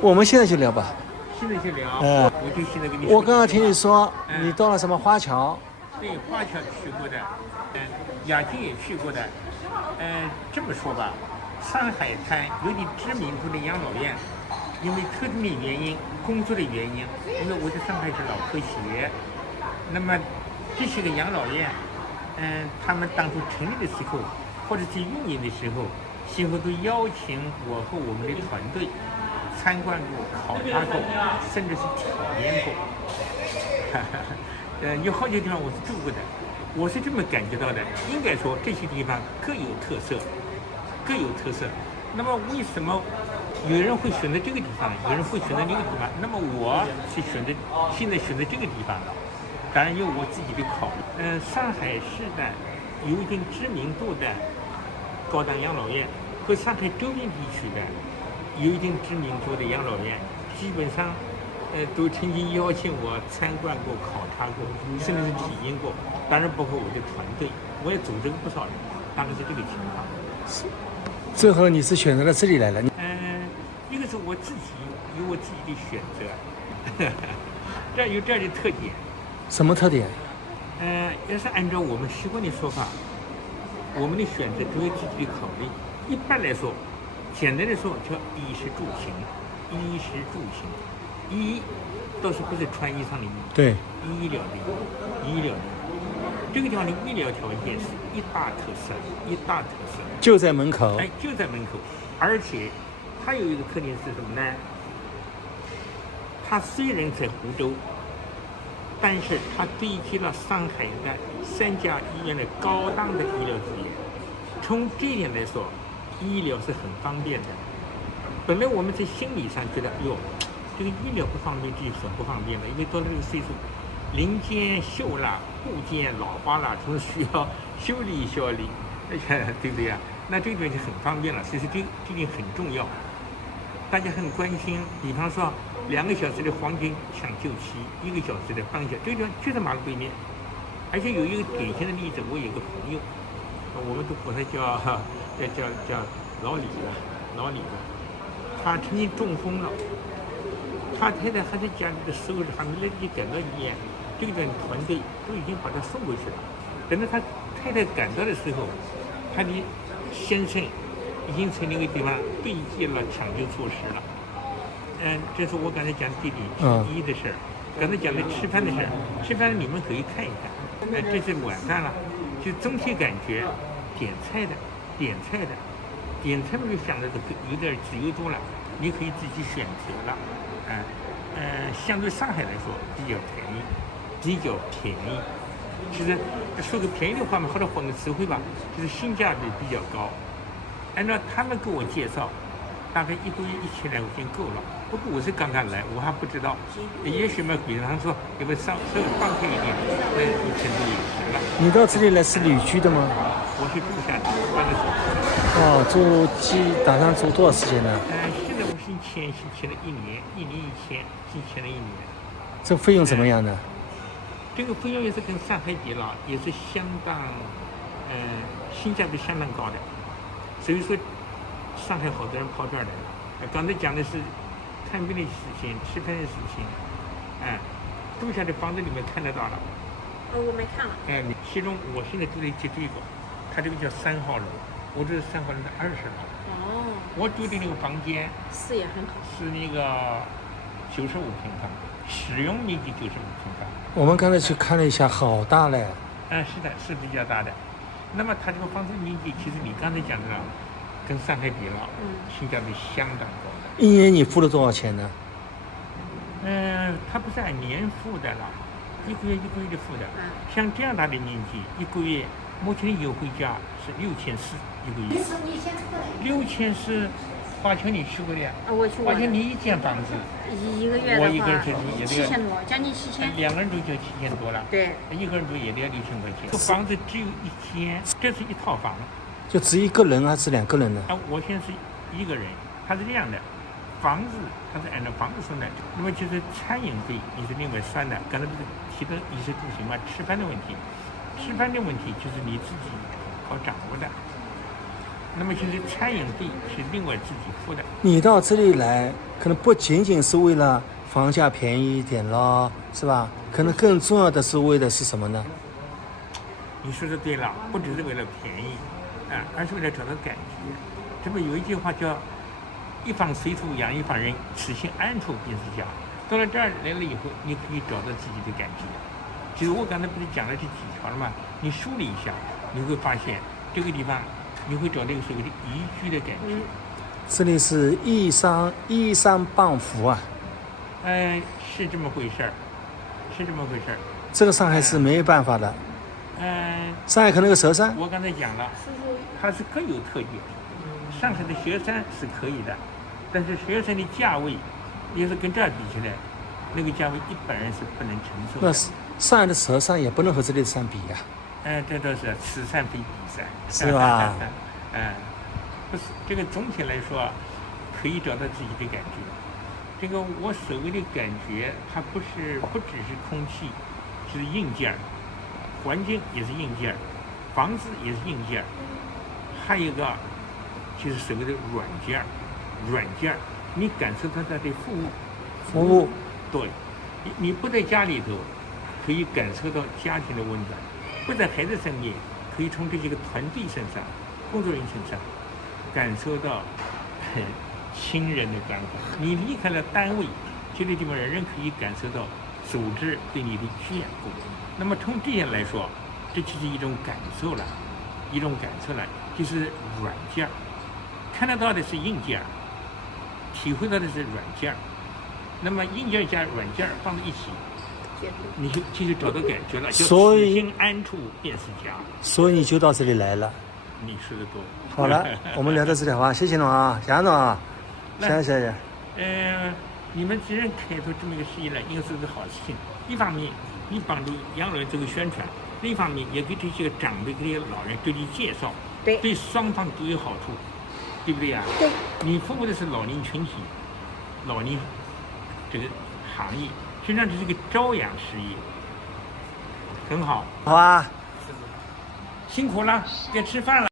我们现在就聊吧。现在就聊，我就现在跟你说。我刚刚听你说，你到了什么花桥？对，花桥去过的，雅居也去过的。这么说吧，上海滩有点知名度的养老院，因为特定的原因、工作的原因，因为我在上海是老科学，那么这些个养老院，他们当初成立的时候，或者是运营的时候，先后都邀请我和我们的团队参观过、考察过，甚至是体验过。有好几个地方我是住过的，我是这么感觉到的。应该说这些地方各有特色，各有特色。那么为什么有人会选择这个地方，有人会选择那个地方？那么我是现在选择这个地方，当然有我自己的考虑。上海市的有一定知名度的高档养老院和上海周边地区的有一定知名度的养老院，基本上都曾经邀请我参观过、考察过，甚至是体验过。当然包括我的团队，我也组织过不少人，大概是这个情况。最后你是选择了这里来了？一个是我自己有我自己的选择，这有这样的特点。什么特点？要是按照我们习惯的说法，我们的选择都有自己的考虑。一般来说，简单的说叫衣食住行，衣食住行。衣倒是不是穿衣裳的衣，对，医疗的医疗的。这个地方的医疗条件是一大特色，一大特色。就在门口。就在门口，而且它有一个特点是什么呢？它虽然在湖州，但是它堆积了上海的3家医院的高档的医疗资源。从这一点来说，医疗是很方便的。本来我们在心理上觉得，哟，这个医疗不方便，这很不方便了，因为到了这个岁数，零件锈了，部件老化了，总是需要修理修理，对不对呀？那这个就很方便了。其实这点很重要，大家很关心。比方说，2个小时的黄金抢救期，1个小时的半小时，这个地方就在马路对面。而且有一个典型的例子，我有个朋友，我们都管他叫老李了，他曾经中风了。他太太还在家里的收拾，还没来得及赶到医院，这个团队都已经把他送过去了。等到他太太赶到的时候，他的先生已经在那个地方对接了抢救措施了。这是我刚才讲的弟弟医的事儿，刚才讲的吃饭的事儿，吃饭你们可以看一看。这是晚上了，就总体感觉点菜我就想着有点自由度了，你可以自己选择了。相对上海来说比较便宜。其实说个便宜的话嘛，或者换个词汇吧，就是性价比比较高。按照他们给我介绍，大概1个月1000来块钱够了。不过我是刚刚来，我还不知道，也许嘛，比方说要不稍微放开一点，那1000多也行了。你到这里来是旅居的吗？我是住下的，搬的手。打算住多少时间呢？现在我是签了1年，1年1签，是签了1年。这费用怎么样呢？这个费用也是跟上海比了，也是相当，性价比相当高的。所以说，上海好多人跑这儿来。刚才讲的是看病的事情、吃饭的事情，住下的房子里面看得到了。我没看了。其中我现在住的这个，它这个叫3号楼，我这是3号楼的20楼。我住的那个房间视野很好，是那个95平方，使用面积95平方。我们刚才去看了一下，好大嘞。是的，是比较大的。那么它这个房子面积，其实你刚才讲的了，跟上海比了，性价比相当高的。1年你付了多少钱呢？它不是按年付的了，1个月1个月的付的。像这样大的面积，1个月目前的优惠价是6400一个月。6400，华侨你去过的呀？我去过。华侨你一间房子一个月的话，我一个人住也得7000多，将近7000。2个人住就7000多了。对，1个人住也得要6000块钱。这房子只有1间，这是一套房。就只1个人还是2个人呢？我现在是1个人，它是这样的，房子它是按照房子算的，那么就是餐饮费你是另外算的。刚才不是提到衣食住行嘛，吃饭的问题就是你自己好掌握的。那么现在餐饮费是另外自己付的。你到这里来，可能不仅仅是为了房价便宜一点咯，是吧？可能更重要的是为的是什么呢？你说的对了，不只是为了便宜，而是为了找到感觉。这不有一句话叫"一方水土养一方人，此心安处便是家"。到了这儿来了以后，你可以找到自己的感觉。其实我刚才不是讲了这几条了吗？你梳理一下，你会发现这个地方你会找到一个所谓的宜居的感觉。这里是依山傍湖啊。是这么回事儿，是这么回事儿。这个上海是没办法的。上海可能有佘山，我刚才讲了，它是各有特点。上海的佘山是可以的，但是佘山的价位，要是跟这儿比起来，那个价位一般人是不能承受的。那上海的佘山也不能和这里的山比呀。这倒是此山非彼山，是吧？不是这个总体来说，可以找到自己的感觉。这个我所谓的感觉，它不只是空气，是硬件儿，环境也是硬件儿，房子也是硬件儿，还有一个就是所谓的软件儿，你感受到它的服务，对，你不在家里头，可以感受到家庭的温暖；不在孩子身边，可以从这些个团队身上、工作人员身上感受到亲人的关怀。你离开了单位，这个地方人可以感受到组织对你的眷顾。那么从这样来说，这就是一种感受了，就是软件儿。看得到的是硬件儿，体会到的是软件儿。那么硬件加软件放在一起，你就找到感觉了。所以此心安处便是家。所以你就到这里来了。你说的多。好了，我们聊到这里好吧？谢谢侬啊，谢谢侬啊，谢谢。你们既然开拓这么一个事业了，应该是个好事情。一方面，你帮助养老院这个宣传；另一方面，也给这些长辈、这些老人对你介绍，对双方都有好处，对不对呀？对。你服务的是老年群体，老年这个行业，实际上这是个朝阳事业，很好。好啊，辛苦了，该吃饭了。